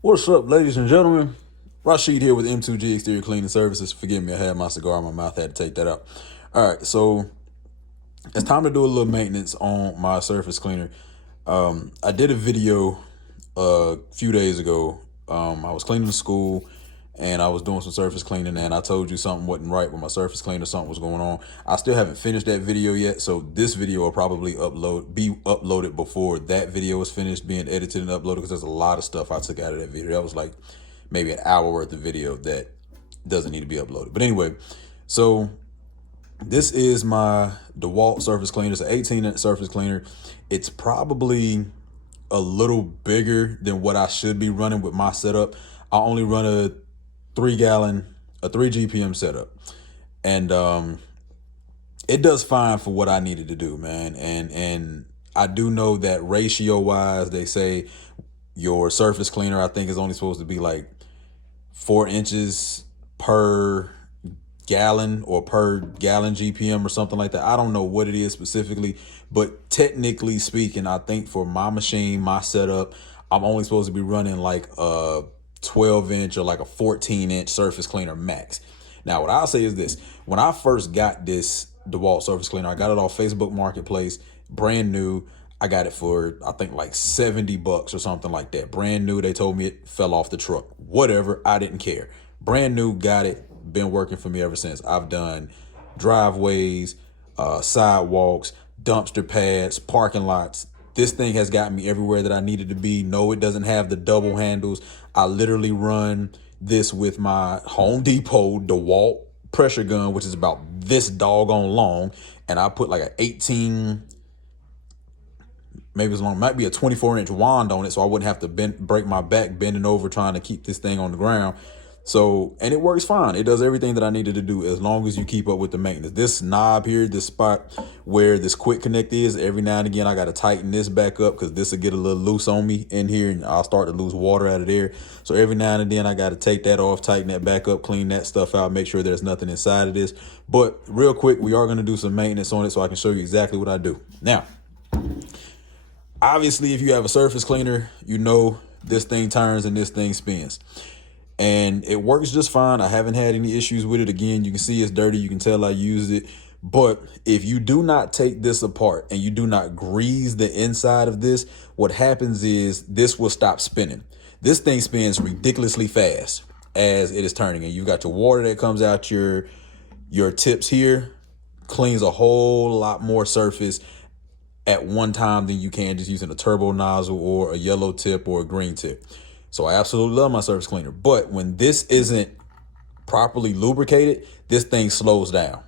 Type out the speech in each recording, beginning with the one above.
What's up, ladies and gentlemen? Rashid here with M2G Exterior Cleaning Services. Forgive me, I had my cigar in my mouth. I had to take that out. All right, so it's time to do a little maintenance on my surface cleaner. I did a video a few days ago. I was cleaning the school and I was doing some surface cleaning, and I told you something wasn't right with my surface cleaner. Something was going on. I still haven't finished that video yet, so this video will probably be uploaded before that video is finished being edited and uploaded, because there's a lot of stuff I took out of that video. That was like maybe an hour worth of video that doesn't need to be uploaded. But anyway, so this is my DeWalt surface cleaner. It's an 18-inch surface cleaner. It's probably a little bigger than what I should be running with my setup. I only run a 3 GPM setup, and it does fine for what I needed to do, man. And I do know that ratio wise, they say your surface cleaner, I think, is only supposed to be like 4 inches per gallon or per gallon GPM or something like that. I don't know what it is specifically, but technically speaking, I think for my machine, my setup, I'm only supposed to be running like a 12-inch or like a 14-inch surface cleaner max. Now, what I'll say is this: when I first got this DeWalt surface cleaner, I got it off Facebook Marketplace, brand new. I got it for, I think, like $70 or something like that. Brand new. They told me it fell off the truck. Whatever. I didn't care. Brand new. Got it. Been working for me ever since. I've done driveways, sidewalks, dumpster pads, parking lots. This thing has gotten me everywhere that I needed to be. No, it doesn't have the double handles. I literally run this with my Home Depot DeWalt pressure gun, which is about this doggone long. And I put like an 18, maybe as long, might be a 24-inch wand on it, so I wouldn't have to break my back bending over trying to keep this thing on the ground. So, and it works fine. It does everything that I needed to do as long as you keep up with the maintenance. This knob here, this spot where this quick connect is, every now and again I got to tighten this back up because this will get a little loose on me in here and I'll start to lose water out of there. So every now and then I got to take that off, tighten that back up, clean that stuff out, make sure there's nothing inside of this. But real quick, we are going to do some maintenance on it so I can show you exactly what I do. Now, obviously, if you have a surface cleaner, you know this thing turns and this thing spins. And it works just fine. I haven't had any issues with it. Again, you can see it's dirty. You can tell I used it. But if you do not take this apart and you do not grease the inside of this, what happens is this will stop spinning. This thing spins ridiculously fast as it is turning. And you've got your water that comes out your tips here, cleans a whole lot more surface at one time than you can just using a turbo nozzle or a yellow tip or a green tip. So I absolutely love my surface cleaner. But when this isn't properly lubricated, this thing slows down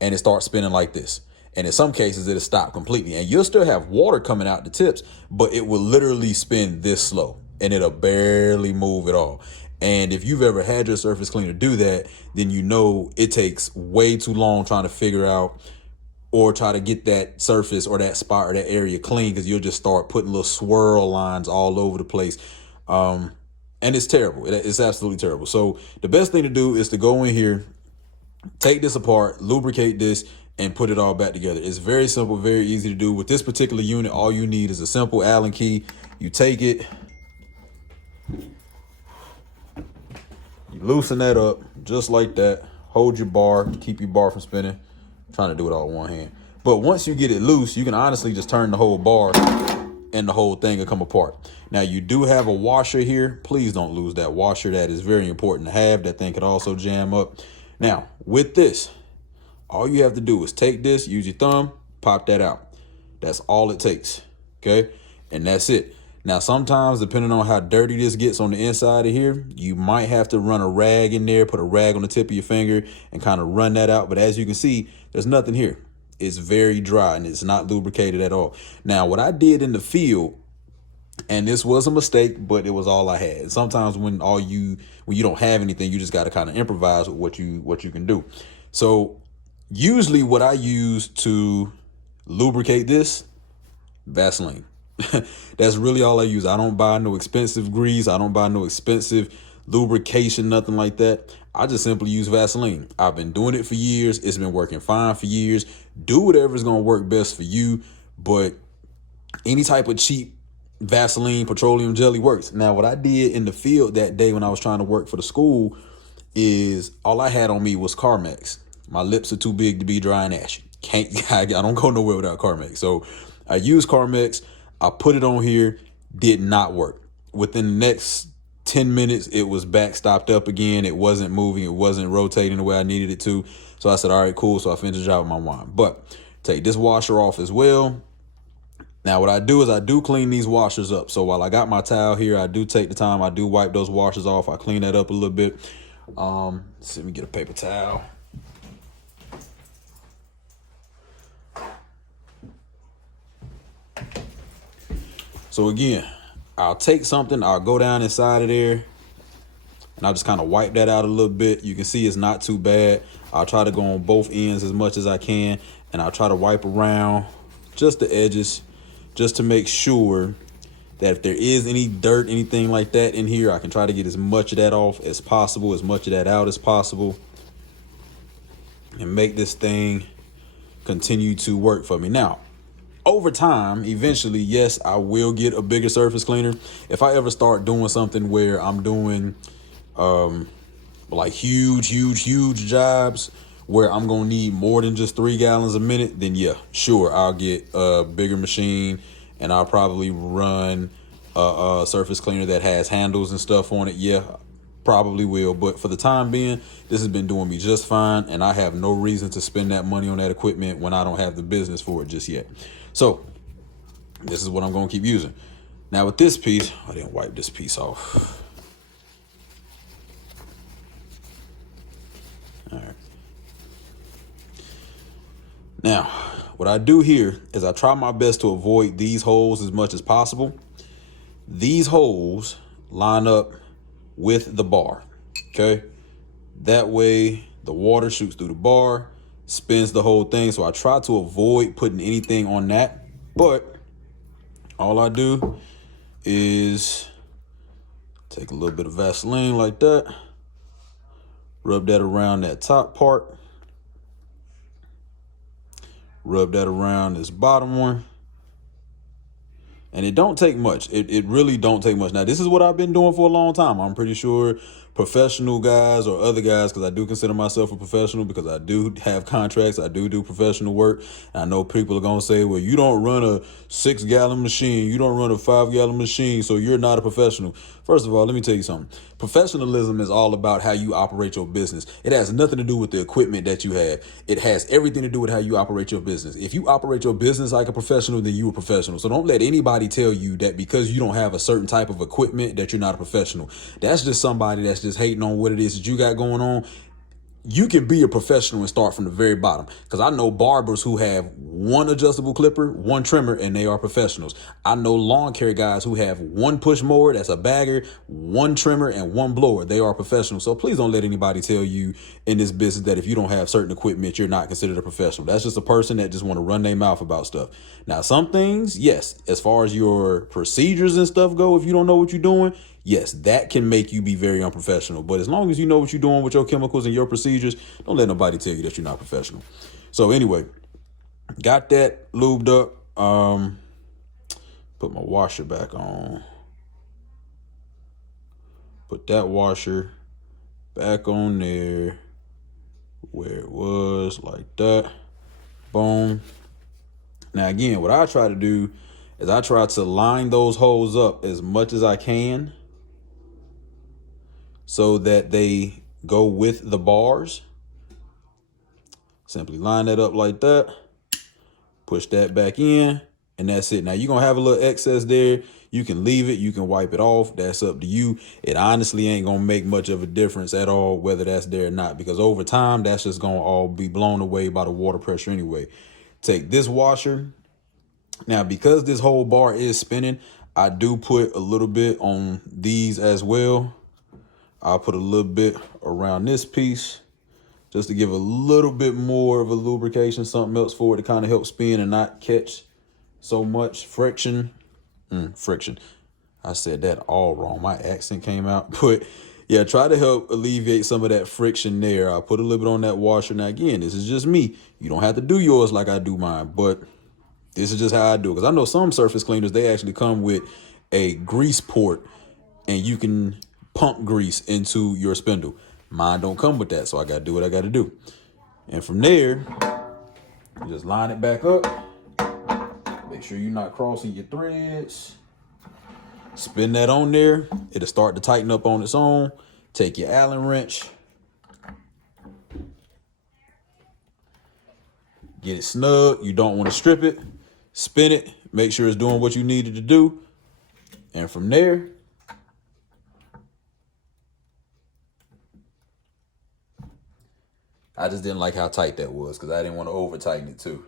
and it starts spinning like this. And in some cases, it'll stop completely. And you'll still have water coming out the tips, but it will literally spin this slow and it'll barely move at all. And if you've ever had your surface cleaner do that, then you know it takes way too long trying to figure out or try to get that surface or that spot or that area clean, because you'll just start putting little swirl lines all over the place. And it's terrible. It's absolutely terrible. So the best thing to do is to go in here, take this apart, lubricate this, and put it all back together. It's very simple, very easy to do. With this particular unit, all you need is a simple Allen key. You take it, you loosen that up just like that. Hold your bar, keep your bar from spinning. I'm trying to do it all with one hand. But once you get it loose, you can honestly just turn the whole bar and the whole thing will come apart. Now, you do have a washer here. Please don't lose that washer. That is very important to have. That thing could also jam up. Now, with this, all you have to do is take this, use your thumb, pop that out. That's all it takes, okay? And that's it. Now, sometimes, depending on how dirty this gets on the inside of here, you might have to run a rag in there, put a rag on the tip of your finger and kind of run that out. But as you can see, there's nothing here. It's very dry and it's not lubricated at all. Now, what I did in the field, and this was a mistake, but it was all I had. Sometimes when you don't have anything, you just got to kind of improvise with what you can do. So usually what I use to lubricate this, Vaseline. That's really all I use. I don't buy no expensive grease. I don't buy no expensive lubrication, nothing like that. I just simply use Vaseline. I've been doing it for years. It's been working fine for years. Do whatever's going to work best for you. But any type of cheap Vaseline petroleum jelly works. Now, what I did in the field that day when I was trying to work for the school is all I had on me was Carmex. My lips are too big to be dry and ashy. I don't go nowhere without Carmex. So I used Carmex. I put it on here. Did not work. Within the next 10 minutes, it was back stopped up again. It wasn't moving. It wasn't rotating the way I needed it to. So I said, all right, cool. So I finished the job with my wine. But take this washer off as well. Now, what I do is I do clean these washers up. So while I got my towel here, I do take the time. I do wipe those washers off. I clean that up a little bit. Let me get a paper towel. So again, I'll take something. I'll go down inside of there. And I'll just kind of wipe that out a little bit. You can see it's not too bad. I'll try to go on both ends as much as I can. And I'll try to wipe around just the edges, just to make sure that if there is any dirt, anything like that in here, I can try to get as much of that off as possible, as much of that out as possible, and make this thing continue to work for me. Now, over time, eventually, yes, I will get a bigger surface cleaner. If I ever start doing something where I'm doing like huge jobs where I'm gonna need more than just 3 gallons a minute, then yeah, sure, I'll get a bigger machine and I'll probably run a surface cleaner that has handles and stuff on it. Yeah, probably will. But for the time being, this has been doing me just fine, and I have no reason to spend that money on that equipment when I don't have the business for it just yet. So this is what I'm gonna keep using. Now with this piece, I didn't wipe this piece off. All right. Now, what I do here is I try my best to avoid these holes as much as possible. These holes line up with the bar, okay? That way the water shoots through the bar, spins the whole thing. So I try to avoid putting anything on that. But all I do is take a little bit of Vaseline like that, rub that around that top part, rub that around this bottom one. And it don't take much. It really don't take much. Now, this is what I've been doing for a long time. I'm pretty sure professional guys or other guys, because I do consider myself a professional because I do have contracts. I do professional work. And I know people are going to say, well, you don't run a 6-gallon machine. You don't run a 5-gallon machine, so you're not a professional. First of all, let me tell you something. Professionalism is all about how you operate your business. It has nothing to do with the equipment that you have. It has everything to do with how you operate your business. If you operate your business like a professional, then you're a professional. So don't let anybody tell you that because you don't have a certain type of equipment that you're not a professional. That's just somebody that's just hating on what it is that you got going on. You can be a professional and start from the very bottom, because I know barbers who have 1 adjustable clipper, 1 trimmer, and they are professionals. I know lawn care guys who have 1 push mower, that's a bagger, 1 trimmer, and 1 blower. They are professionals. So please don't let anybody tell you in this business that if you don't have certain equipment, you're not considered a professional. That's just a person that just want to run their mouth about stuff. Now, some things, yes, as far as your procedures and stuff go, if you don't know what you're doing, yes, that can make you be very unprofessional. But as long as you know what you're doing with your chemicals and your procedures, don't let nobody tell you that you're not professional. So anyway, got that lubed up. Put my washer back on. Put that washer back on there where it was, like that. Boom. Now again, what I try to do is I try to line those holes up as much as I can so that they go with the bars. Simply line that up like that, push that back in, and that's it. Now you're gonna have a little excess there. You can leave it, you can wipe it off. That's up to you. It honestly ain't gonna make much of a difference at all whether that's there or not, because over time that's just gonna all be blown away by the water pressure anyway. Take this washer. Now, because this whole bar is spinning, I do put a little bit on these as well. I'll put a little bit around this piece just to give a little bit more of a lubrication, something else for it to kind of help spin and not catch so much friction. Friction. I said that all wrong. My accent came out. But yeah, try to help alleviate some of that friction there. I'll put a little bit on that washer. Now, again, this is just me. You don't have to do yours like I do mine, but this is just how I do it. Because I know some surface cleaners, they actually come with a grease port, and you can pump grease into your spindle. Mine don't come with that, so I got to do what I got to do. And from there, you just line it back up. Make sure you're not crossing your threads. Spin that on there. It'll start to tighten up on its own. Take your Allen wrench. Get it snug. You don't want to strip it. Spin it. Make sure it's doing what you needed to do. And from there, I just didn't like how tight that was because I didn't want to over tighten it too,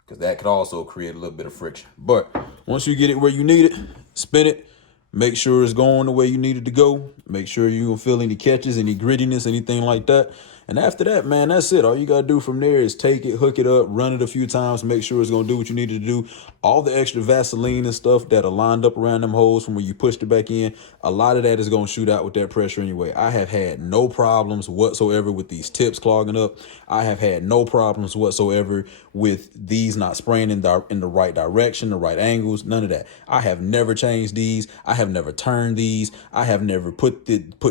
because that could also create a little bit of friction. But once you get it where you need it, spin it. Make sure it's going the way you need it to go. Make sure you don't feel any catches, any grittiness, anything like that. And after that, man, that's it. All you got to do from there is take it, hook it up, run it a few times, make sure it's going to do what you need to do. All the extra Vaseline and stuff that are lined up around them holes from where you pushed it back in, a lot of that is going to shoot out with that pressure anyway. I have had no problems whatsoever with these tips clogging up. I have had no problems whatsoever with these not spraying in the right direction, the right angles, none of that. I have never changed these. I have never turned these. I have never put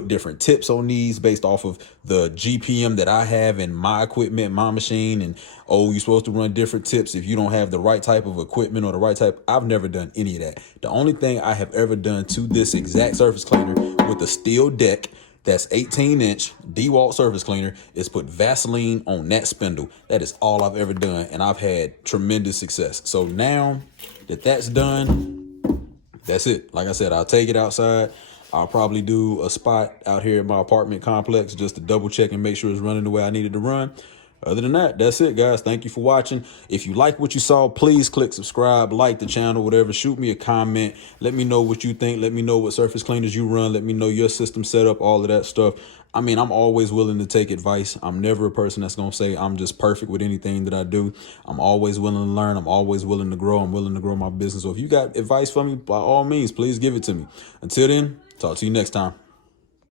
different tips on these based off of the GPM that I have in my equipment, my machine. And oh, you're supposed to run different tips if you don't have the right type of equipment or the right type. I've never done any of that. The only thing I have ever done to this exact surface cleaner with a steel deck that's 18-inch DeWalt surface cleaner is put Vaseline on that spindle. That is all I've ever done, and I've had tremendous success. So now that that's done, that's it. Like I said, I'll take it outside. I'll probably do a spot out here at my apartment complex just to double check and make sure it's running the way I need it to run. Other than that, that's it, guys. Thank you for watching. If you like what you saw, please click subscribe, like the channel, whatever. Shoot me a comment. Let me know what you think. Let me know what surface cleaners you run. Let me know your system setup, all of that stuff. I mean, I'm always willing to take advice. I'm never a person that's going to say I'm just perfect with anything that I do. I'm always willing to learn. I'm always willing to grow. I'm willing to grow my business. So if you got advice for me, by all means, please give it to me. Until then, talk to you next time.